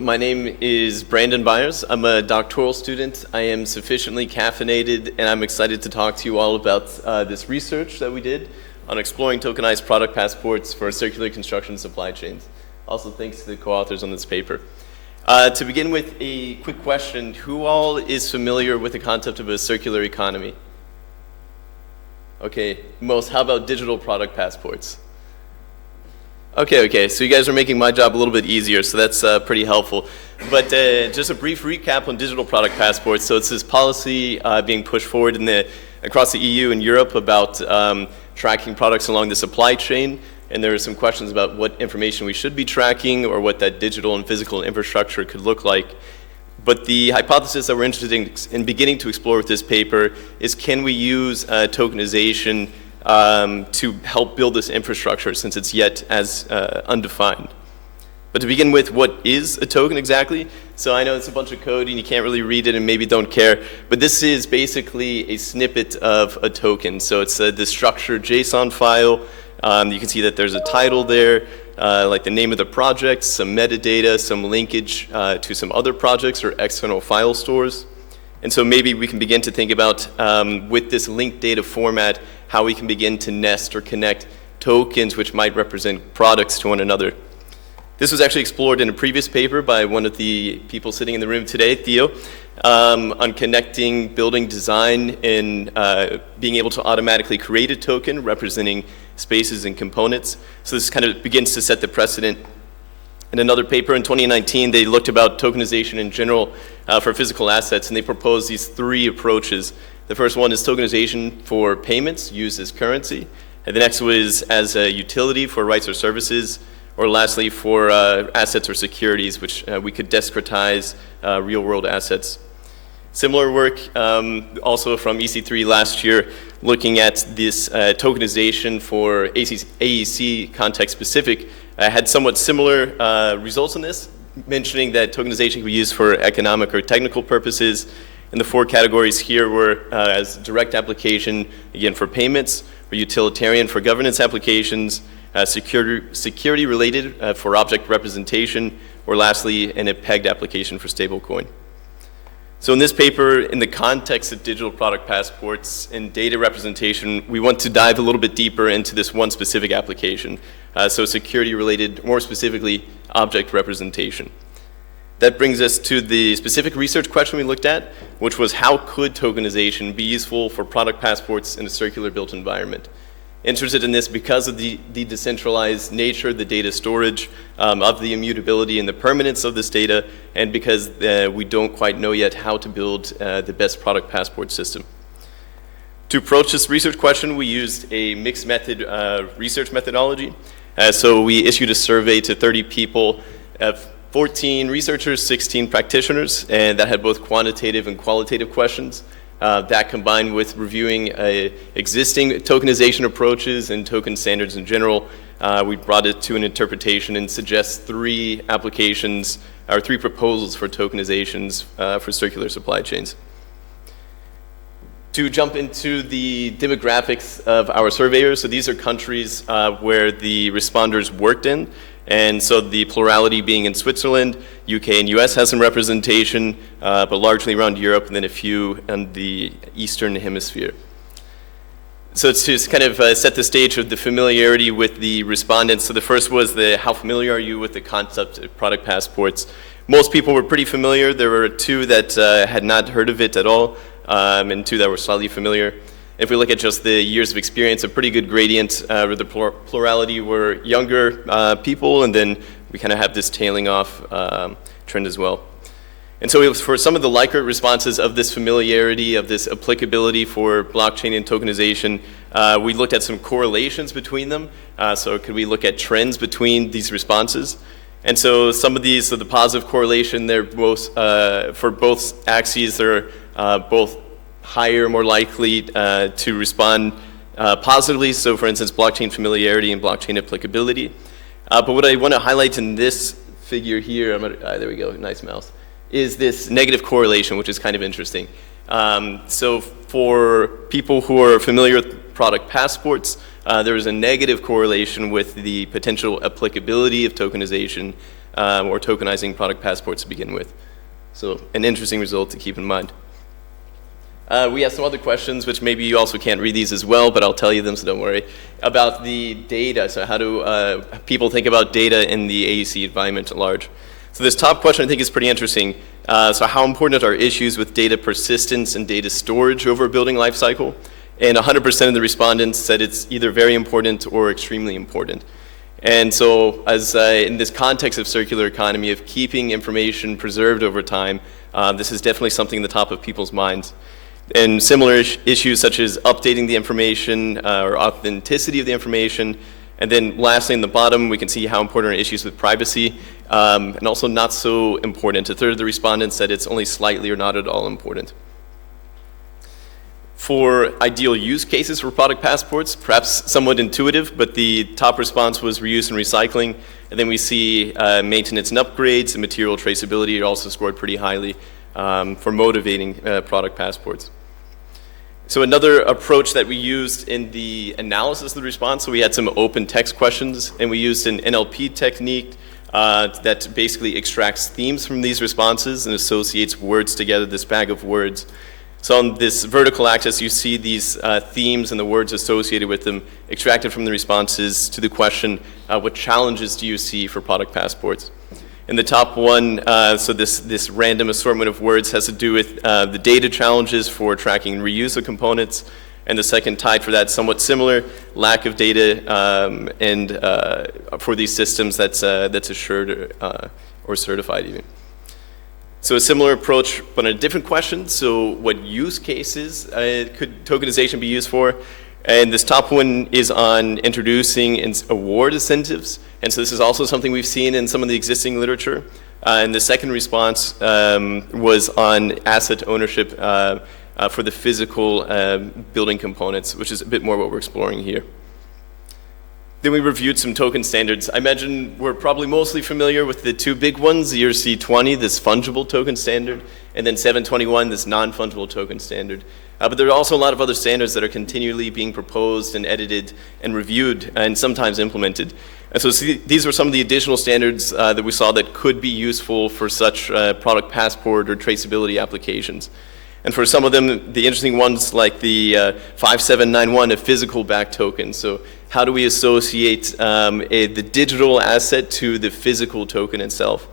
My name is Brandon Byers. I'm a doctoral student. I am sufficiently caffeinated, and I'm excited to talk to you all about this research that we did on exploring tokenized product passports for circular construction supply chains. Also, thanks to the co-authors on this paper. To begin with a quick question, who all is familiar with the concept of a circular economy? Okay, most, how about digital product passports? Okay, so you guys are making my job a little bit easier, so that's pretty helpful. But just a brief recap on digital product passports. So it's this policy being pushed forward across the EU and Europe about tracking products along the supply chain. And there are some questions about what information we should be tracking or what that digital and physical infrastructure could look like. But the hypothesis that we're interested in beginning to explore with this paper is, can we use tokenization to help build this infrastructure, since it's yet as undefined. But to begin with, what is a token exactly? So I know it's a bunch of code and you can't really read it and maybe don't care, but this is basically a snippet of a token. So it's the structured JSON file. You can see that there's a title there, like the name of the project, some metadata, some linkage to some other projects or external file stores. And so maybe we can begin to think about, with this linked data format, how we can begin to nest or connect tokens which might represent products to one another. This was actually explored in a previous paper by one of the people sitting in the room today, Theo, on connecting building design and being able to automatically create a token representing spaces and components. So this kind of begins to set the precedent. In another paper in 2019, they looked about tokenization in general for physical assets, and they proposed these three approaches. The first one is tokenization for payments used as currency. And the next was as a utility for rights or services, or lastly for assets or securities, which we could discretize real-world assets. Similar work also from EC3 last year, looking at this tokenization for AEC context-specific, had somewhat similar results on this, mentioning that tokenization can be used for economic or technical purposes. And the four categories here were as direct application, again, for payments, or utilitarian for governance applications, security related for object representation, or lastly, an pegged application for stablecoin. So in this paper, in the context of digital product passports and data representation, we want to dive a little bit deeper into this one specific application. So security related, more specifically, object representation. That brings us to the specific research question we looked at, which was, how could tokenization be useful for product passports in a circular built environment? Interested in this because of the decentralized nature, the data storage, of the immutability and the permanence of this data, and because we don't quite know yet how to build the best product passport system. To approach this research question, we used a mixed method research methodology. So we issued a survey to 30 people, 14 researchers, 16 practitioners, and that had both quantitative and qualitative questions. That combined with reviewing existing tokenization approaches and token standards in general, we brought it to an interpretation and suggest three applications, or three proposals for tokenizations for circular supply chains. To jump into the demographics of our surveyors, so these are countries where the responders worked in, and so the plurality being in Switzerland, UK and US has some representation, but largely around Europe, and then a few in the Eastern Hemisphere. So it's to kind of set the stage of the familiarity with the respondents. So the first was how familiar are you with the concept of product passports? Most people were pretty familiar. There were two that had not heard of it at all, and two that were slightly familiar. If we look at just the years of experience, a pretty good gradient where the plurality were younger people, and then we kind of have this tailing off trend as well. And so for some of the Likert responses of this familiarity, of this applicability for blockchain and tokenization, we looked at some correlations between them. So could we look at trends between these responses? And so some of these, so the positive correlation, they're both, for both axes, they're both higher, more likely to respond positively. So for instance, blockchain familiarity and blockchain applicability. But what I want to highlight in this figure here, there we go, nice mouse, is this negative correlation, which is kind of interesting. So for people who are familiar with product passports, there is a negative correlation with the potential applicability of tokenization or tokenizing product passports to begin with. So an interesting result to keep in mind. We have some other questions, which maybe you also can't read these as well, but I'll tell you them, so don't worry, about the data. So how do people think about data in the AEC environment at large? So this top question I think is pretty interesting. So how important are issues with data persistence and data storage over a building lifecycle? And 100% of the respondents said it's either very important or extremely important. And so as in this context of circular economy, of keeping information preserved over time, this is definitely something in the top of people's minds. And similar issues such as updating the information or authenticity of the information. And then lastly, in the bottom, we can see how important are issues with privacy, and also not so important. A third of the respondents said it's only slightly or not at all important. For ideal use cases for product passports, perhaps somewhat intuitive, but the top response was reuse and recycling. And then we see maintenance and upgrades and material traceability are also scored pretty highly for motivating product passports. So another approach that we used in the analysis of the response, so we had some open text questions, and we used an NLP technique that basically extracts themes from these responses and associates words together, this bag of words. So on this vertical axis, you see these themes and the words associated with them extracted from the responses to the question, what challenges do you see for product passports? And the top one, so this random assortment of words has to do with the data challenges for tracking and reuse of components. And the second tied for that, somewhat similar, lack of data and for these systems that's assured or certified even. So a similar approach, but on a different question. So what use cases could tokenization be used for? And this top one is on introducing award incentives. And so this is also something we've seen in some of the existing literature. And the second response was on asset ownership for the physical building components, which is a bit more what we're exploring here. Then we reviewed some token standards. I imagine we're probably mostly familiar with the two big ones, ERC-20, this fungible token standard, and then 721, this non-fungible token standard. But there are also a lot of other standards that are continually being proposed and edited and reviewed and sometimes implemented. And so these were some of the additional standards that we saw that could be useful for such product passport or traceability applications. And for some of them, the interesting ones like the 5791, a physical backed token. So how do we associate the digital asset to the physical token itself?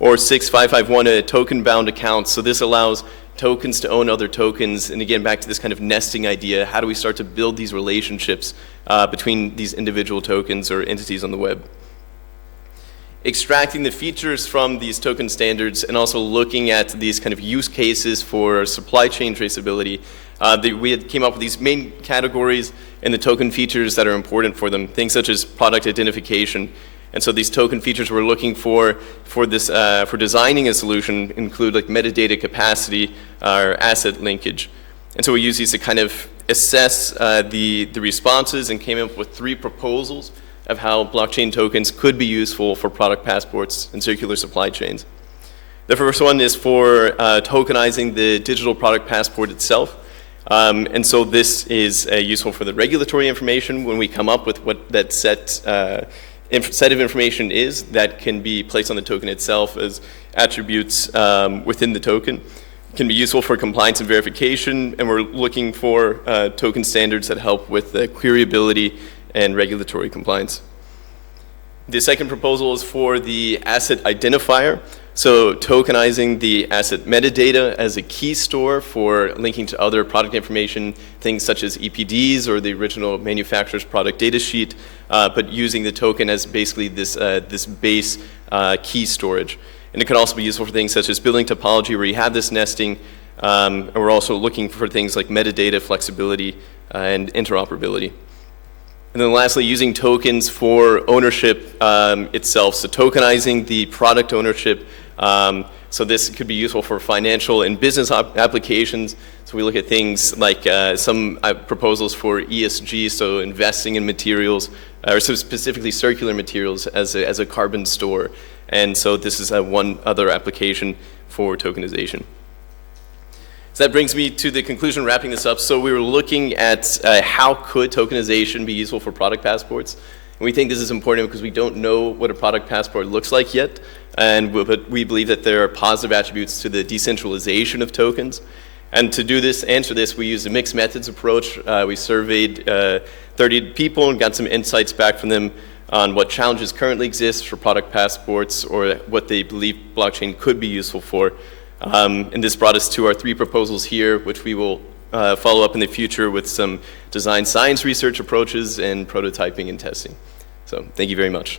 Or 6551, a token bound account. So this allows tokens to own other tokens. And again, back to this kind of nesting idea, how do we start to build these relationships between these individual tokens or entities on the web? Extracting the features from these token standards and also looking at these kind of use cases for supply chain traceability. We came up with these main categories and the token features that are important for them, things such as product identification. And so these token features we're looking for designing a solution include like metadata capacity or asset linkage. And so we use these to kind of assess the responses and came up with 3 proposals of how blockchain tokens could be useful for product passports and circular supply chains. The first one is for tokenizing the digital product passport itself. And so this is useful for the regulatory information when we come up with what that set of information is that can be placed on the token itself as attributes within the token. It can be useful for compliance and verification, and we're looking for token standards that help with the queryability and regulatory compliance. The second proposal is for the asset identifier. So tokenizing the asset metadata as a key store for linking to other product information, things such as EPDs or the original manufacturer's product data sheet, but using the token as basically this base key storage. And it can also be useful for things such as building topology where you have this nesting, and we're also looking for things like metadata flexibility and interoperability. And then lastly, using tokens for ownership itself. So tokenizing the product ownership. So this could be useful for financial and business applications. So we look at things like some proposals for ESG, so investing in materials, or so specifically circular materials as a carbon store. And so this is one other application for tokenization. So that brings me to the conclusion, wrapping this up. So we were looking at how could tokenization be useful for product passports. And we think this is important because we don't know what a product passport looks like yet, but we believe that there are positive attributes to the decentralization of tokens. And to do this, answer this, we used a mixed methods approach. We surveyed 30 people and got some insights back from them on what challenges currently exist for product passports or what they believe blockchain could be useful for. And this brought us to our 3 proposals here, which we will follow up in the future with some design science research approaches and prototyping and testing. So thank you very much.